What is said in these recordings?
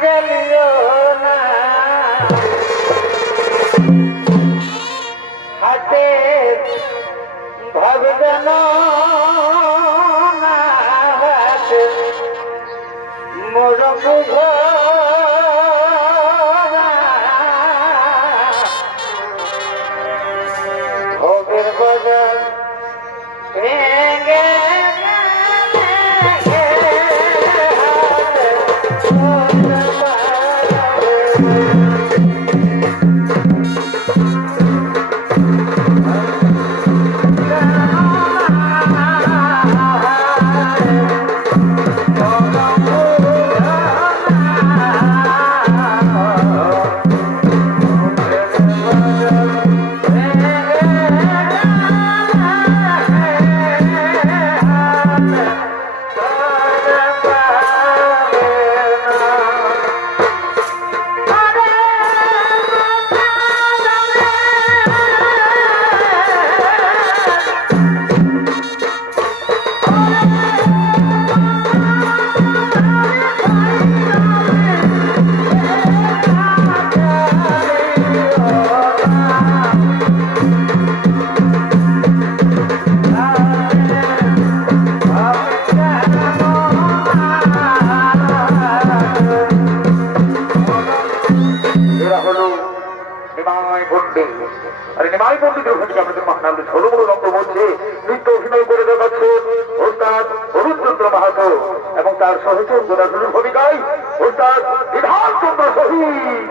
চলিও না হাতে ভাববেন না হাতে মোর বুঝ ভোগের বাজার ভেঙে এবং তার সহযোগ গোদাগুলোর ভূমিকায় ওস্তাদ বিধানচন্দ্র শহীদ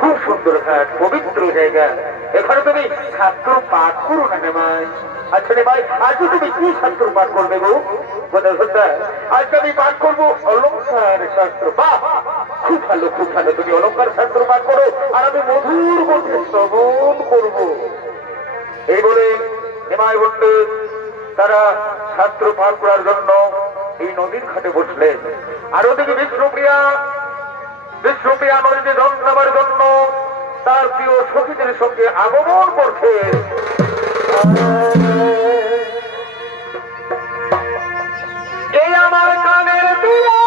খুব সুন্দর ঘাট, পবিত্র জায়গা। এখানে তুমি শাস্ত্র পাঠ করো না নেমাই। আচ্ছা নেমাই, আজকে তুমি কি শাস্ত্র পাঠ করবে গো? আজকে আমি পাঠ করবো অলঙ্কার শাস্ত্র। বাহ, খুব ভালো, খুব ভালো। তুমি অলঙ্কার শাস্ত্র পাঠ করো আর আমি মধুর মধ্যে শ্রবণ করবো। এই বলে নেমাই পণ্ডিত তারা শাস্ত্র পাঠ করার জন্য এই নদীর ঘাটে বসলেন। আর ওদিকে বিষ্ণুপ্রিয়া নদীতে জল নেবার জন্য তার প্রিয় সখীদের সঙ্গে আগমন করছে। এই আমার কানের দুলা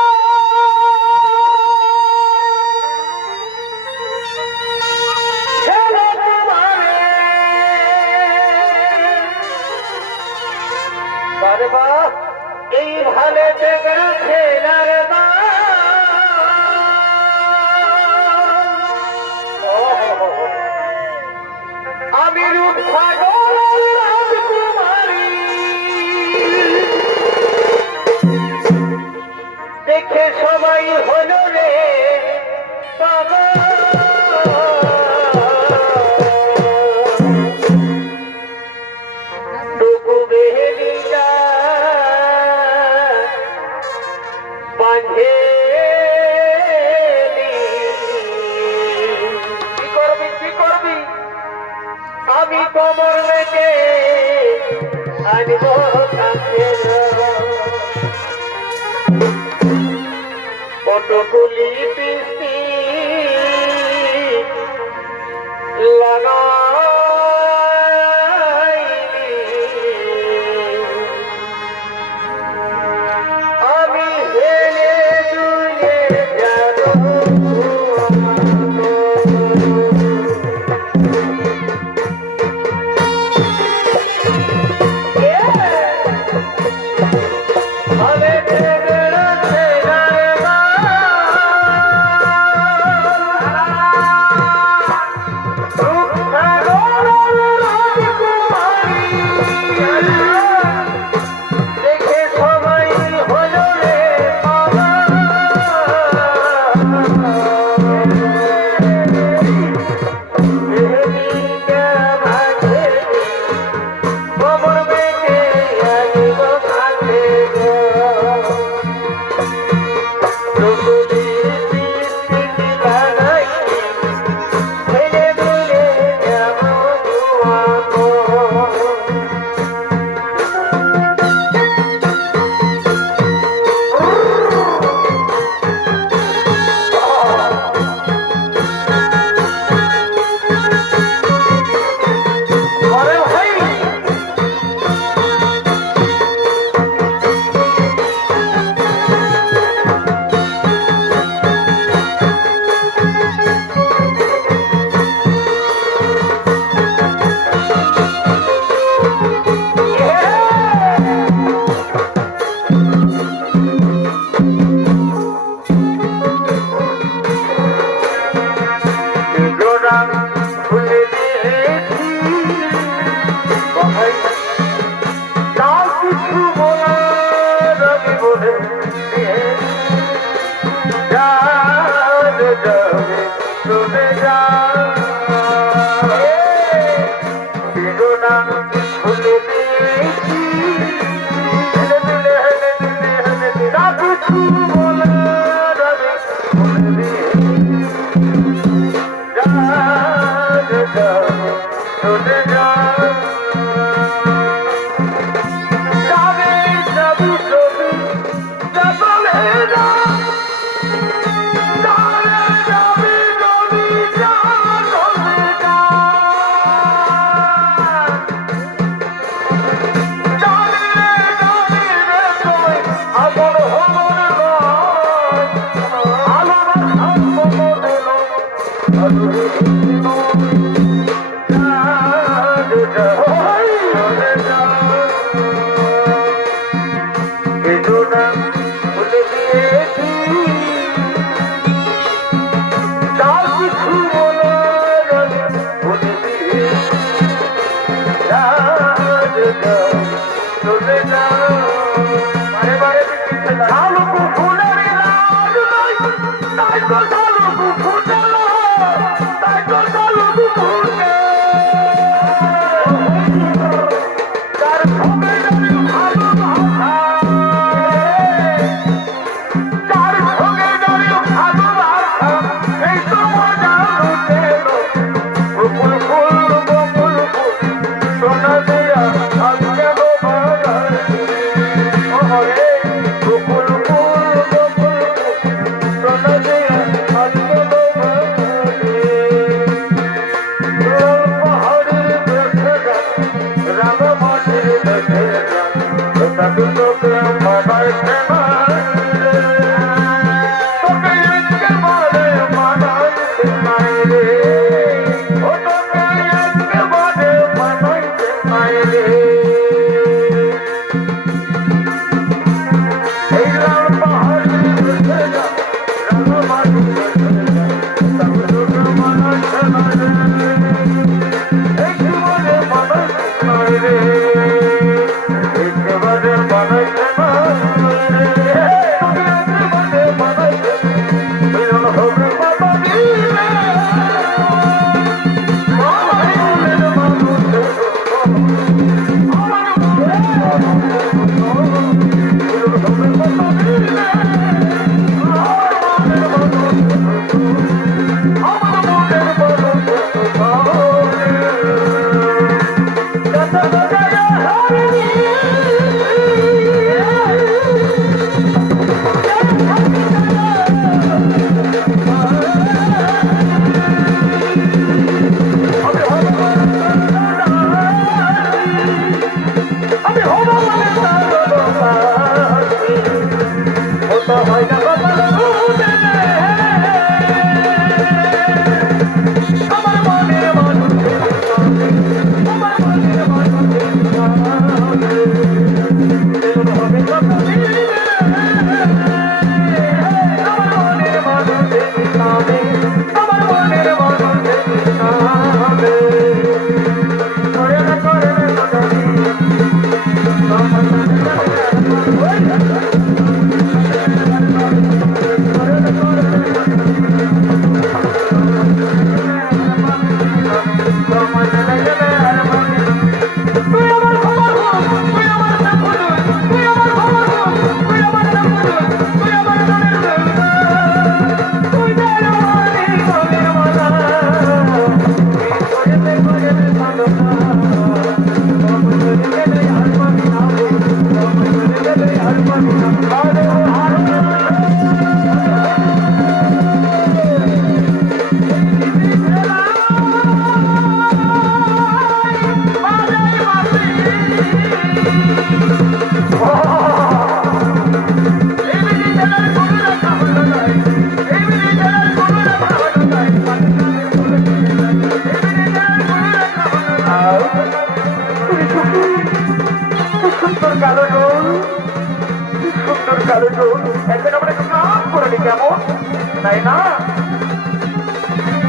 এই ভালে দেখে আমি রূপ রাজকুমারী দেখে সবাই হলো রে বাবা। ডুবু বেহেলিটা বাঁধে কি করবি আমি কোমর লেগে আনব কতগুলি পিস্তি লাগাই আমি হেলে দুলে যাব।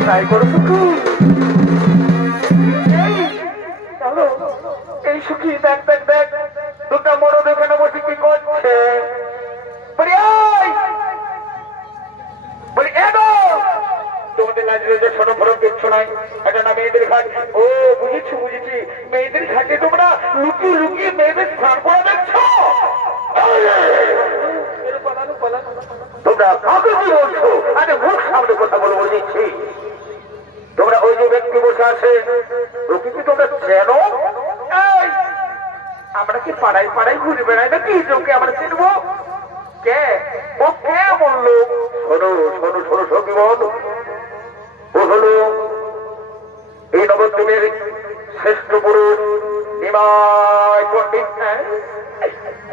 তাই করো সুখী। চলো এই সুখী দেখ দেখ দেখ দুটা মরদ এখানে বসে কি করছে। বলি এগো তোমাদের লাজরে যে ছোট ফরক দেখছো নাই, এটা না মেয়েদের ঘাট। ও বুঝেছি বুঝেছি, মেয়েদের ঘাটে তোমরা লুকিয়ে লুকিয়ে মেয়েদের স্নান করা দেখছো। তোমরা কাকে কি বলছো? আরে মুখ সামনে কথা বলে বলেছি। তোমরা ওই যে ব্যক্তি বসে আছে ওকে কি তোমরা চেনো? আমরা কি পাড়ায় পাড়ায় ঘুরে বেড়াই নাকি ওকে আমরা চিনবো? কে ও কে বললো? শোনো শোনো শোনো সখী বল, ও হলো এই নবদ্বীপের শ্রেষ্ঠ পুরুষ নিমাই পণ্ডিত।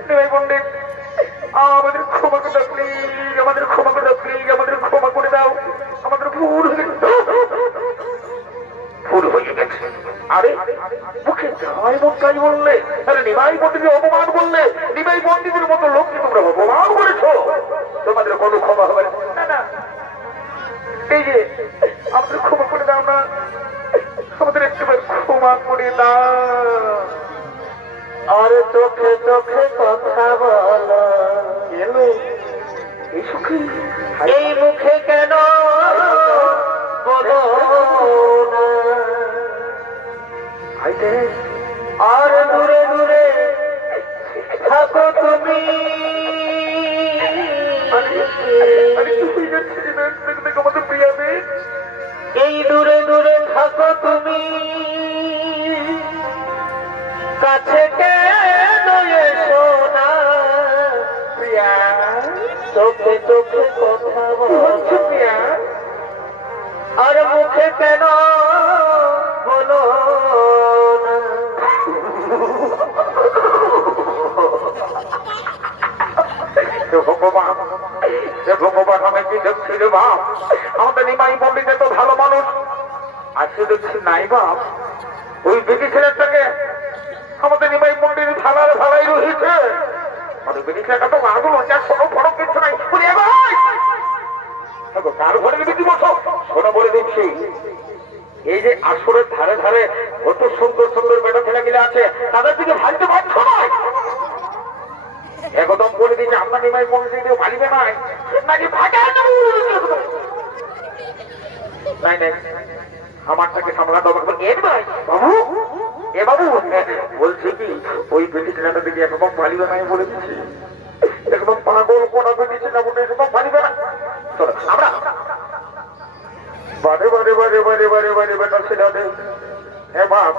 নিমাই পণ্ডিত, আমাদের ক্ষমা করে দাও প্লিজ, আমাদের ক্ষমা করে দাও প্লিজ, আমাদের ক্ষমা করে দাও, আমাদের ভুল ভুল হয়ে গেছে। আরে মুখে যাই মনটাই বললে, আরে নিমাই পণ্ডিতের অপমান করলে, নিমাই পণ্ডিতের মতো লোককে তোমরা অপমান করেছো, তোমাদের কোনো ক্ষমা হবে না। না এই যে আমাদের ক্ষমা করে দাও না, আমাদের একটুবার ক্ষমা করে দাও। আরে চোখে চোখে কথা বলো এলো এই সুখী, এই মুখে কেন বলো না? আর দূরে দূরে থাকো তুমি, আমাদের প্রিয়াবে এই দূরে দূরে থাকো তুমি, কাছে কেন এসো না? প্রিয়া চোখে চোখে কথা বলছো প্রিয়া, আর মুখে কেন বলো না? ভগবান ভগবান আমি কি দেখছি রে বাপ, আমাদের নিমাই পণ্ডিত তো ভালো মানুষ, আজকে দেখছি নাই বাপ ওই বেটি ছেলেটাকে আমাদের নিমাই পণ্ডিত ভাড়ায় ভাড়াই রয়েছে। বেটি ছেলেটা তো আগুন কোনো ফরক কিছু নাই। কার ঘরে বেটি বসো শোনো বলে দিচ্ছি, এই যে আসরের ধারে ধারে কত সুন্দর সুন্দর বেটা ছেলেগুলো আছে, তাদের দিকে ভাবতে পারছো না? একদম বলে দিচ্ছে আমরা নিমাই পণ্ডিত ভালিবে নাই নাকি নাই নাই আমারটাকে সামলাতে হবে। এর ভাই বাবু, এ বাবু বলছি কি ওই বেটি ছেলেটা দিকে একদম ভালিবে নাই বলে দিচ্ছি, একদম পাগল কোনা বেটি ছেলে বলে একদম ভালিবে না। আমরা বারে বারে বারে বারে বারে বারে বেটা ছেলে, হ্যাঁ বাপ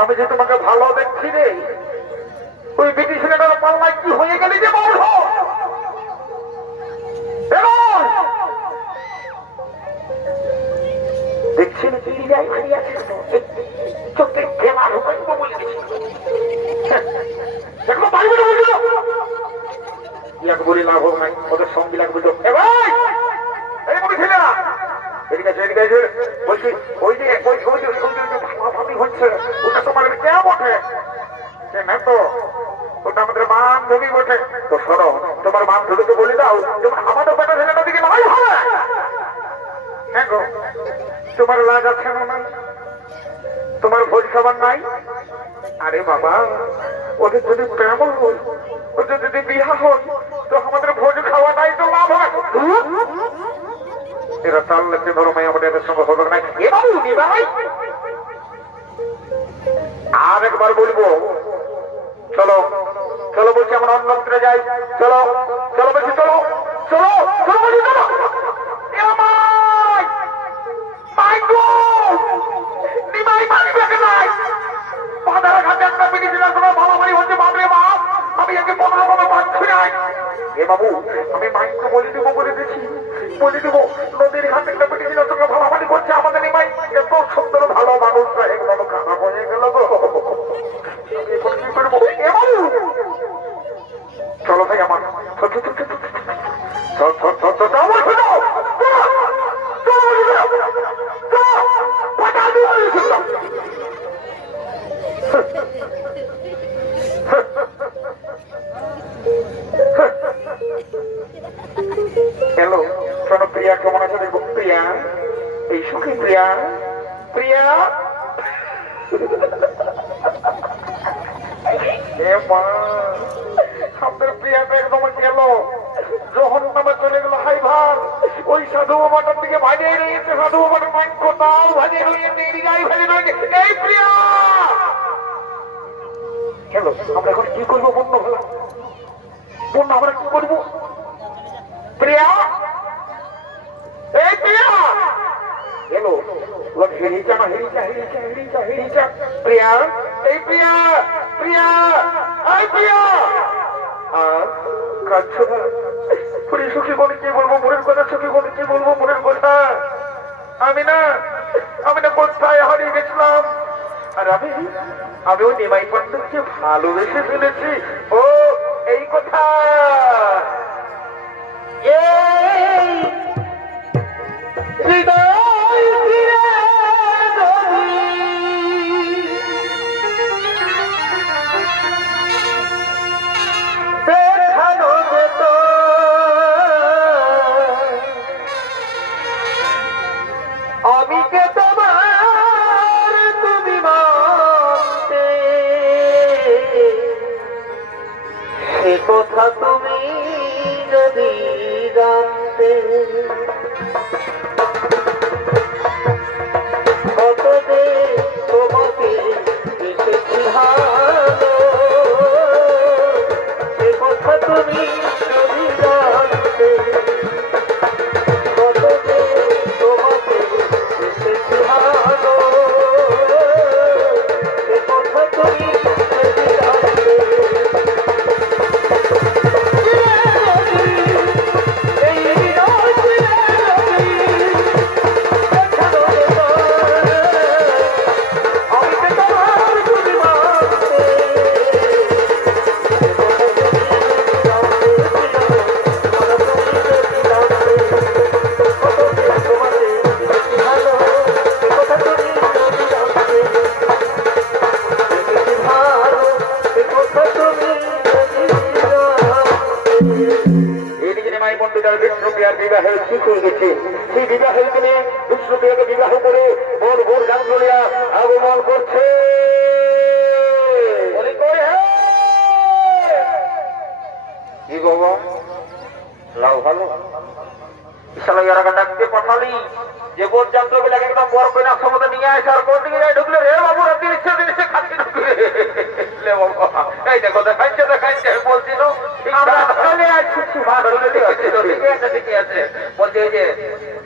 আমি যে তোমাকে ভালো দেখছি রে, ওই বেটি ছেলেটার পাল্লায় কি হয়ে গেলি যে বল দেখছি চোখে বেমার বলে ইয়াকে বলি লাভ হোক নাই, ওদের সঙ্গী লাগবে তো। বলছি ওই যে ভাবি হচ্ছে ওটা তোমার কে বটে? না তো ওটা আমাদের বান্ধবী বটে। তো শোনো তোমার বান্ধবীকে বলে দাও আমাদের বেটা ছেলেটা দিকে নাই হবে। হ্যাঁ গো তোমার লাজ আছে না? তোমার ভোজ খাবার নাই? আরে বাবা ওদের যদি প্রেম হল, ওদের যদি বিয়া হল, তো আমাদের ভোজ খাওয়া নাই তো লাভ হয়। এরা তাল লেখে ধর্মে আমাদের এদের সঙ্গে হবে না। আর একবার বলবো চলো চলো বলছি আমরা অন্যত্র যাই, চলো চলো বলছি চলো চলো চলো বলছি চলো। বাবু আমি মাইকে বলে দিব বলে দিচ্ছি, বলে দিব নদীর ঘাটে একটা বেটি ছিল তোকে ভাবাবাড়ি করছে আমাদের নিমাই এত সুন্দর ভালো মানুষরা একদম খারাপ হয়ে গেল গো। এখন কি করবো? চলো ভাই আমার প্রিয়া, এই সুখী প্রিয়া, প্রিয়া আপনার প্রিয়াটা একদম গেল, যখন নামে চলে গেল। হাই ভার ওই সাধু বাবাটার দিকে ভাজিয়ে রয়েছে, সাধু বাবাটার মাংস তাও ভাজিয়ে রয়েছে, ভাজিয়ে রয়েছে। এই প্রিয়া গেল, আমরা এখন কি করবো? বন্য ভালো বন্য, আমরা কি করবো? প্রিয়া, এই প্রিয়া গেল, হেরিচা না হেরিচা, হেরিচা হেরিচা হেরিচা। প্রিয়া, এই প্রিয়া, প্রিয়া, এই প্রিয়া। আর কাঁদছো না? সুখী বলে কি বলবো মনের কথা, সুখী বলে কি বলবো মনের কথা। আমি না কোথায় হারিয়ে গেছিলাম। আর আমিও নিমাই পণ্ডিতকে ভালোবেসে ফেলেছি। ও এই কথা, আমি কে তোমার তুমি মানতে, সে কথা তুমি যদি জানতে, কত যে তোমাকে এসেছি ভালো, সে কথা তুমি যদি জানতে, কত যে তোমাকে এসেছি ভালো, সে কথা তুমি যদি জানতে। বিবাহের ঠিক হয়ে গেছে। সেই বিবাহের দিনে বিষ্ণুপ্রিয়াকে বিবাহ করে ভোর ভোর গান করিয়া আগমন করছে। কি বাবা লাভ ভালো ডাকতে পাঠালি যে বোধ যন্ত্র গুলাকে একদম বড় করে সমুদ্রে নিয়ে আসে, আর কোন দিকে যাই ঢুকলে রে বাবু রাত্রি দিচ্ছে খাচ্ছি ঢুকলে। এই দেখো দেখাইছে দেখাইছে বলছিল বলছে এই যে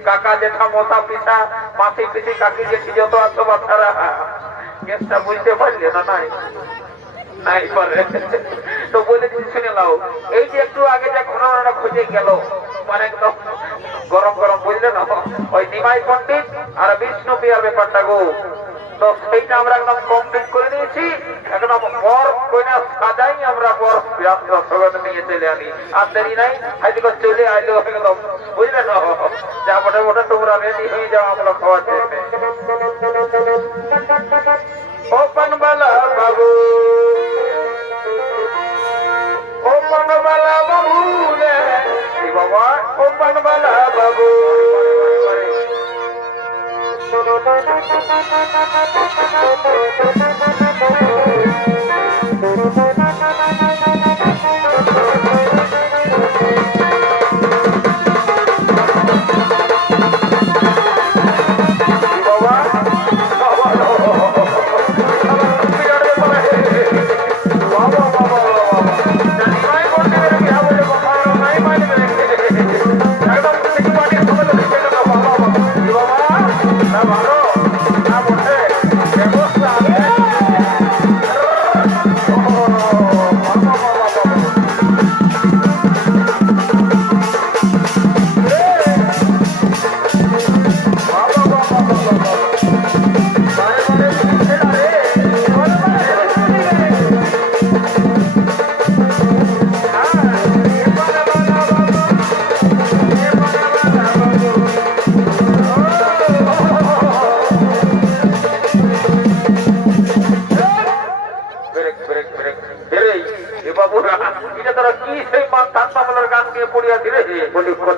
কাকা জেঠা মশা পিঠা মাসি পিঠি কাকি জেঠি যত আছো বাচ্চারা কেসটা বুঝতে পারলে না? নাই নাই পারে তো বলে শুনে নাও। এই যে একটু আগে যা ঘটনাটা খুঁজে গেল, মানে একদম গরম গরম বুঝলে না, ওই নিমাই পণ্ডিত আর বিষ্ণুপ্রিয়ার ব্যাপারটা গো। তো সেইটা আমরা একদম কমপ্লিট করে দিয়েছি। একদম বর কইনা সাজাই আমরা বর যাত্রা সগত নিয়ে চলে আনি। আর দেরি নাই, আজকে চলে আইলো একদম বুঝলে না। যা মোটে মোটে তোমরা রেডি হয়ে যাও আমরা খাওয়ার জন্য। ও পানবালা বাবু, ও পানবালা বাবু রে বাবা, ও পানবালা বাবু।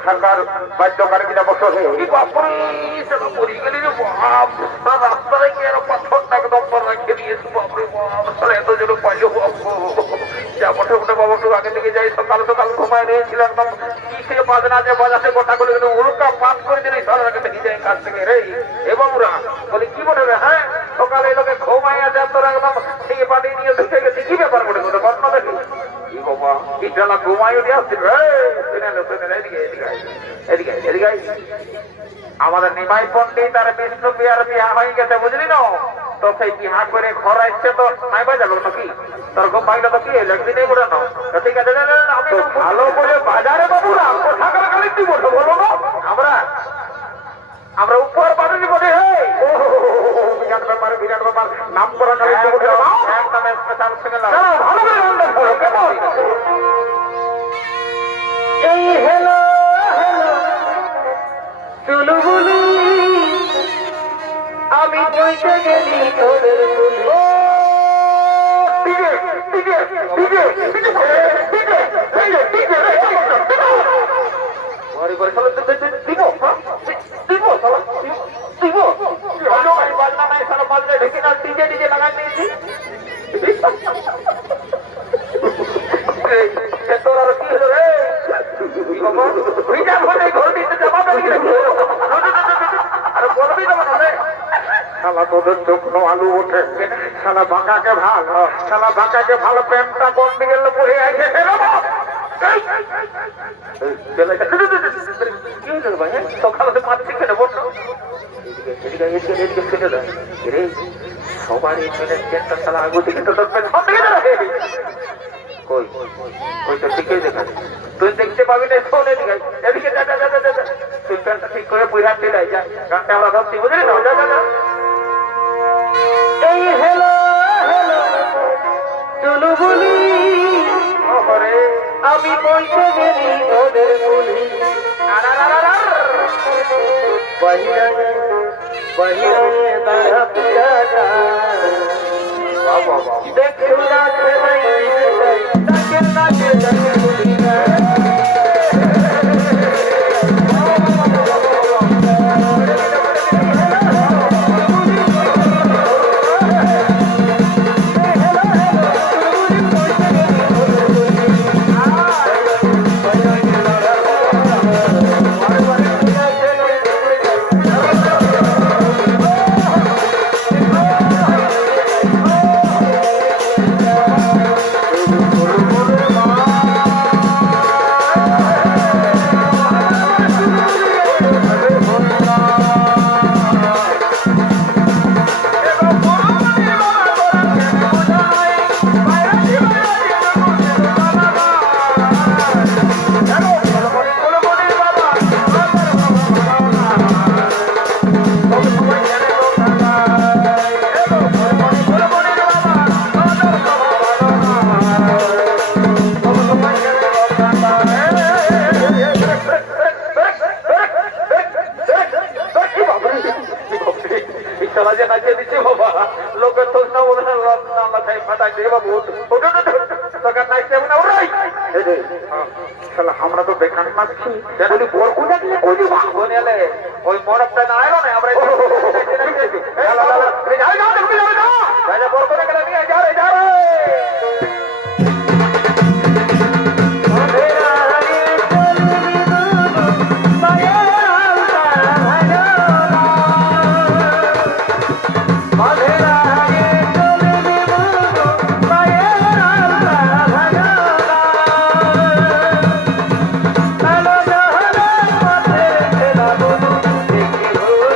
থাকার বাধ্যকার কিনা বছর বাপরে সেটা পড়ে গেলি রে বাপ রাস্তায় কি আরো পাথরটা একদম রেখে দিয়েছে বাপরে বাপ তাহলে এত জোর পাইলো যা মোটে মোটে বাবা একটু আগে থেকে যাই সকাল সকাল ঘুমায় রয়েছিল একদম কি সে বাজনা যে বাজাতে গোটা করে কিন্তু উল্কা পাস করে দিলে সারা আগে থেকে যাই কাছ থেকে রে এ বাবুরা বলি কি মনে হবে হ্যাঁ সকালে লোকে ঘুমায় আছে তোর একদম থেকে পাঠিয়ে নিয়ে ঢুকে গেছে কি ব্যাপার মনে করতে ঘটনা দেখি কি বাবা কি জ্বালা ঘুমায় দিয়ে আসছিল আমাদের নিমাই পন্ডিত আর বিষ্ণু বিয়ার বিয়া হয়ে গেছে বুঝলি না তো সেই বিহা করে ঘর আসছে তো নাই বাজালো নাকি তোর ঘুম ভাইটা তো কি একদিনে উড়ানো ঠিক আছে আমি ভালো করে বাজারে বাবুরা কথা কালি দিব বলো না আমরা উপর বাড়ি বলে বিরাট ব্যাপার নাম করা কালি একদম স্পেশাল সিঙ্গেল ভালো করে কেমন এই হ্যালো হ্যালো চুলবুলি আমি বইতে গেলি তোদের কুলি তোর আর কি হলো রে তোদের চোখনো আলু ওঠে সালা বাঁকাকে ভালো প্যান্টটা বন্দি গেলে পড়ে আছে সকালে মারছি কেন বসো সবার এই একটা সালা আগুতে কিন্তু তোর কই কই তো ঠিকই দেখা তুই দেখতে পাবি না শোনে এদিকে তুই প্যান্টটা ঠিক করে পুরা চলে যা গানটা আমরা ধরছি বুঝলি না যা এই হ্যালো হ্যালো চলো বলি আমি বলতে গেলি ওদের বলি দেখো না আমরা তো বেকার পাচ্ছি বলি বর কোথা দিয়ে কইলি বাহন এলে ওই মরপটা না আইলো না আমরা বর কোথা গেলে নিয়ে যা রে যা রে Oh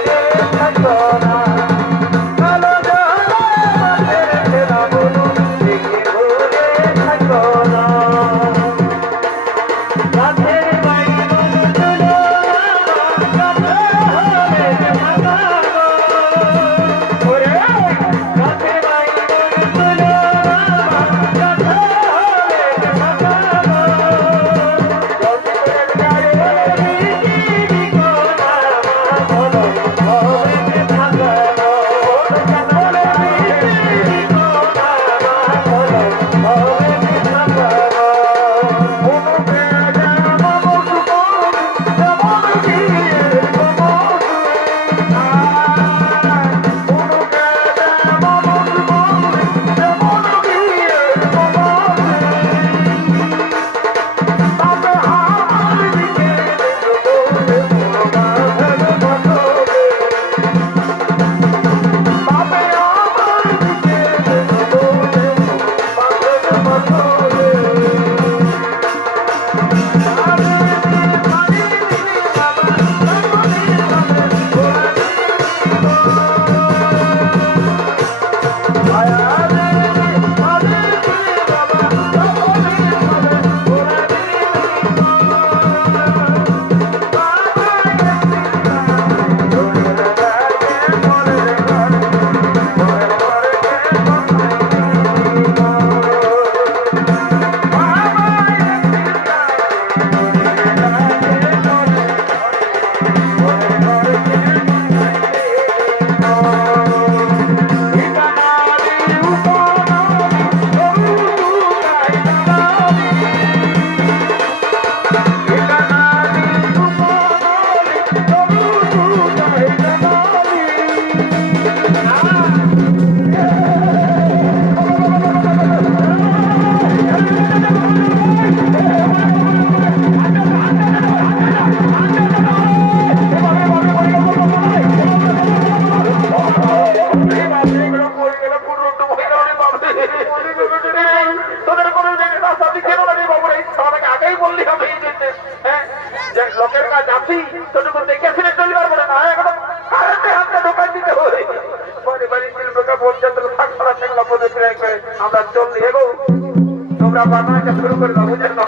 শুরু করে দেবো যেন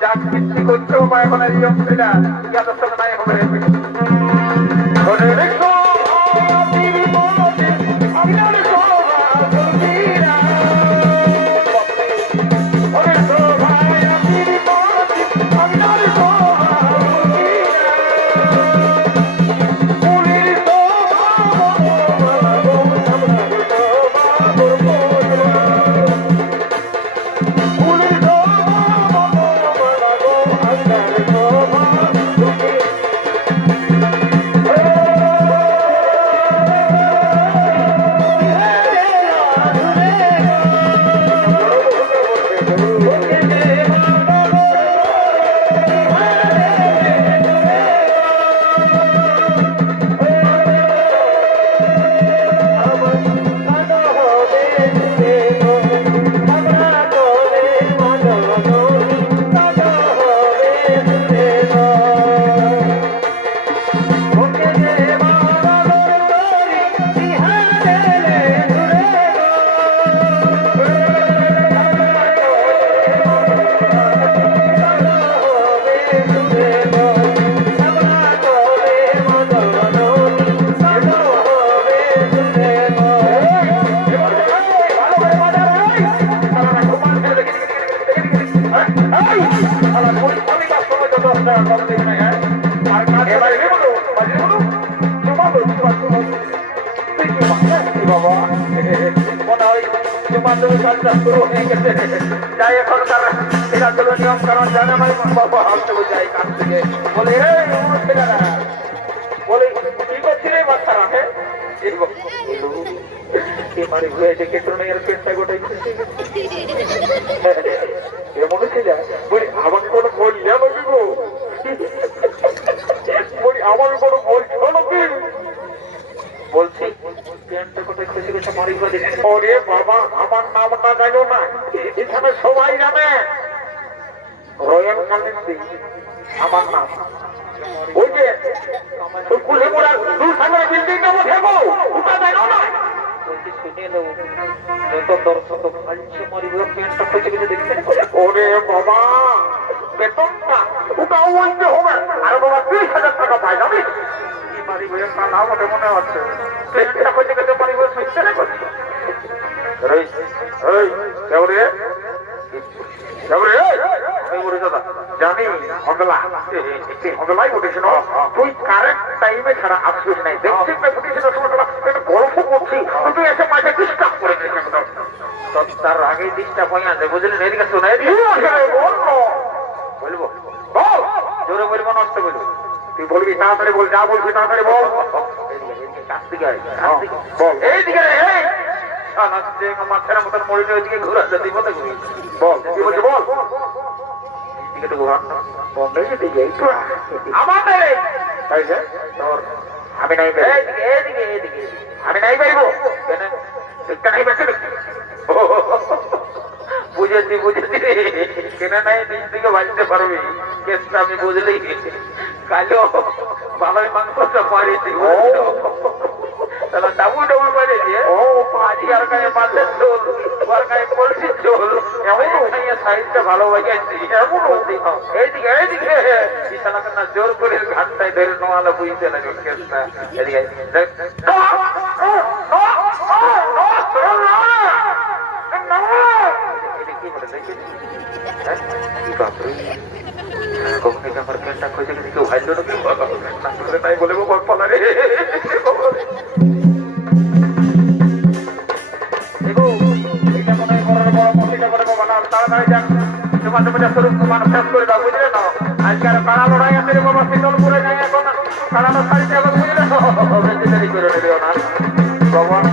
যা বৃদ্ধি করছো বা এখন এই অংশটা ইয়াদের সঙ্গে নাই হবে যাই এখনকার এরা নিয়ম কারণ জানে ভাই বাবা হালতে যাই কাছ থেকে বলে ছেলেরা বলে কি করছি রে বাচ্চা রাখে মারি ঘুরে দেখে তোর মেয়ের পেটটা গোটাই এমন হচ্ছে যায় বলি আমাকে কোনো বলি আমাকে গো বলি আমাকে কোনো বলছো নাকি বলছি ওরে বাবা আমার নামটা জানো না এখানে সবাই জানে রয়্যাল কালেন্সি আমার নাম ওই যে কুলেমোড়ার দূর সামনে বিল্ডিংটা বসে গো ওটা জানো না ওরে বাবা বেতনটা ওটাও বলতে হবে আর বাবা 30,000 টাকা পাই যাবি মারি বইয়ের নাম ওটা মনে হচ্ছে ট্রেনটা করতে গেলে মারি বই সুইচটা না করছে জানি হন্দলাই উঠেছিল তুই কারেক্ট টাইমে ছাড়া আসছিস নাই দেখছিস না ফুটেছিল গল্প করছি তুই এসে মাঝে ডিস্টার্ব করে তার আগে ডিস্টার্ব হয়ে আছে বুঝলেন এদিকে শোনা বলবো জোরে বলবো নষ্ট বলবো তুই বলবি তাড়াতাড়ি বল যা বলবি তাড়াতাড়ি বল এইদিকে মাছের মতন মরিলে ওইদিকে ঘুরাচ্ছে তুই মতো ঘুরি বল কি বলছি বল আমি নাই আমি নাই পাইব নাই বুঝেছি বুঝেছি কেনা নাই নিজ দিকে বাঁচতে পারবি কেসটা আমি বুঝলি কালো বাবার মাংসটা মারিছি তাহলে ডাবু ডাবু মারিছি ও পাঁচি আর গায়ে মাছের ঝোল আর গায়ে কলসির ঝোল এমন সাইজটা ভালো বাজাইছি এমন এইদিকে এইদিকে বিশালাকে না জোর করে ঘাটটায় ধরে নোয়ালে বুঝতে না কেসটা এদিকে আমার পেনটা খুঁজে গেছে কেউ ভাই জন্য তাই বলে পালা রে এটা মনে হয় বড় বড় মন্দিরটা করে বাবা না তাড়াতাড়ি যান তোমার তোমার স্বরূপ তোমার শেষ করে দাও বুঝলে না আজকে আর কারা লড়াই আছে রে বাবা শীতলপুরে যাই এখন কারাটা সারিতে এখন বুঝলে বেশি দেরি করে নেবে না ভগবান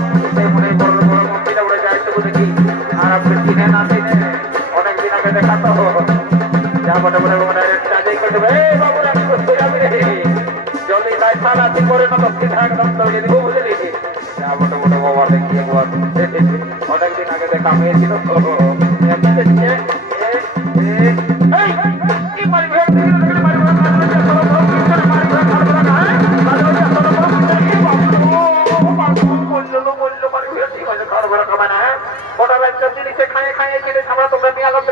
মনে বড় বড় মন্দিরটা উড়ে যায় তো দেখি আর আপনি চিনে না চিনে অনেকদিন আগে দেখা তো যা বটে বটে ডাইরেক্ট কাজেই করে দেবে বাবু আমি করতে যাবি রে জলদি তাই সালাতি করে না তো সিধা একদম দৌড়িয়ে দিব বুঝলি যা বটে বটে বাবা দেখি একবার অনেকদিন আগে দেখা হয়েছিল খায়ে খায়ে কিনে আমরা তোমরা নিয়ে আলাম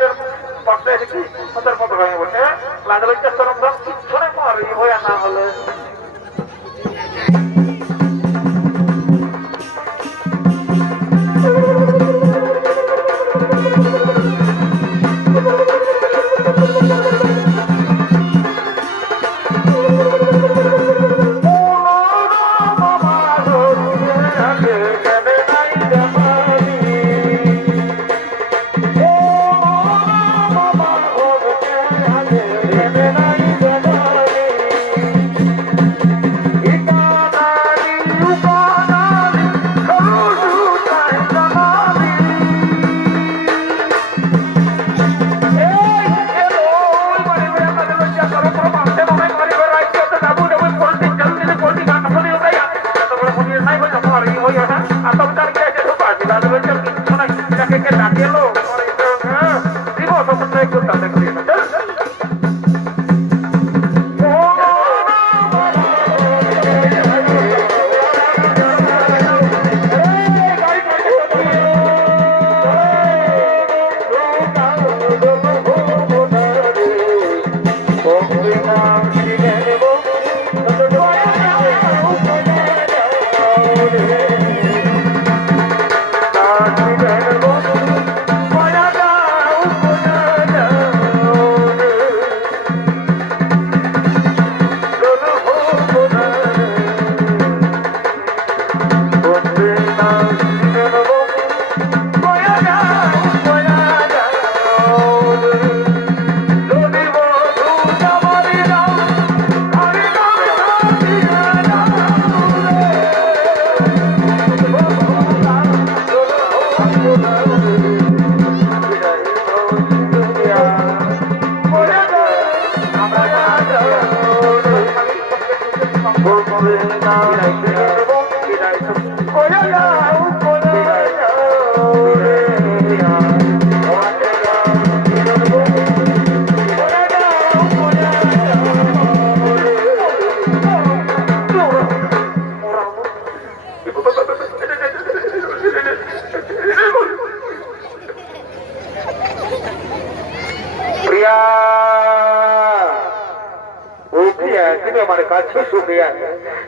তুমি আমার কাছে সুপ্রিয়া,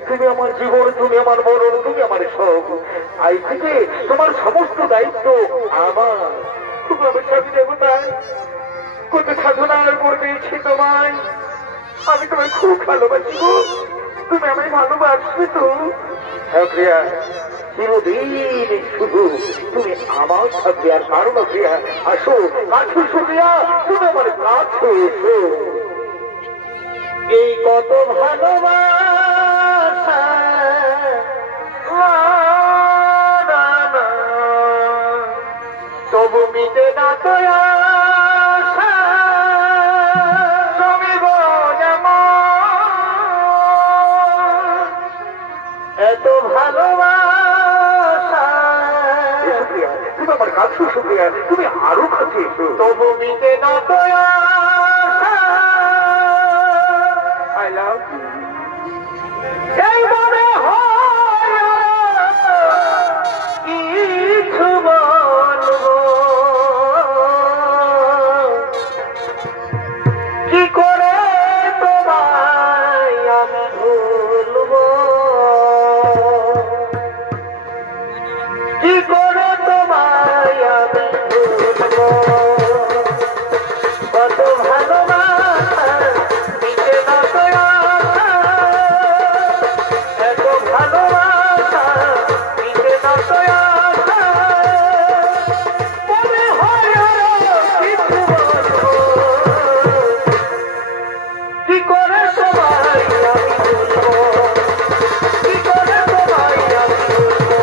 তুমি আমার জীবন, তুমি আমার মরণ, তুমি আমার সব। আজ থেকে তোমার সমস্ত দায়িত্ব আমার। তুমি আমার স্বামী দেবতায় কত সাধনা করে দিয়েছি তোমায়। আমি তোমায় খুব ভালোবাসি, তুমি আমায় ভালোবাসবে তো? হ্যাঁ প্রিয়া, চিরদিন শুধু তুমি আমার সাথে। আর কারণ প্রিয়া, আসো কাছে সুপ্রিয়া, তুমি আমার কাছে এসো। এই কত ভালোবাসা তবু মিটে না তো আশা, জমিব যেমন এত ভালোবাসা। তুমি আমার কাছে সুপ্রিয়া, তুমি আরো কাছে এসো। তবু মিটে না তো আশা। I love you. এই মনে হয় কিছু বলবো, কি করে তোমায় আমি ভুলবো, কি করে তোমায় আমি ভুলবো। কত ভালোবাসা মিটে না তো আশা, এত ভালোবাসা মিটে না তো আশা। মনে হয় আরো কিছু বলবো, কি করে তোমায় আমি ভুলবো, কি করে তোমায় আমি ভুলবো।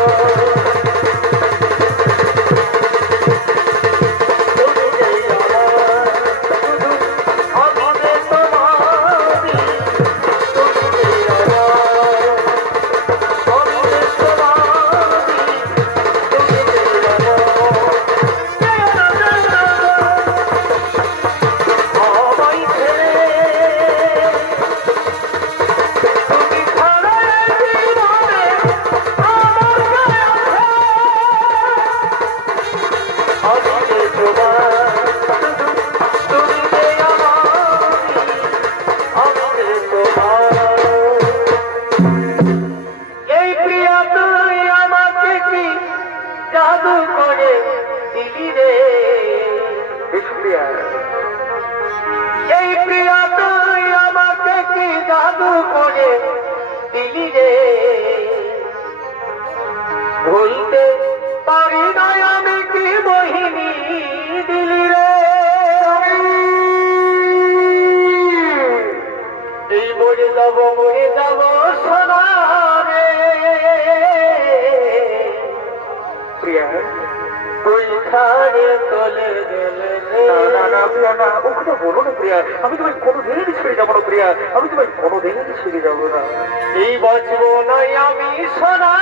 এই প্রিয়া তুই আমাকে কি জাদু করে দিলি রে, ভুলতে পারি না আমি কি মোহিনী দিলি রে। এই মরে যাব সোনা রে। তুই ছাড়ে চলে গেলে না না না প্রিয়া না, ও কথা বলো না প্রিয়া, আমি তোমায় কোনোদিন ছেড়ে যাবো না প্রিয়া, আমি তোমায় কোনোদিন ছেড়ে যাবো না। এই বাঁচবো নাই আমি সোনা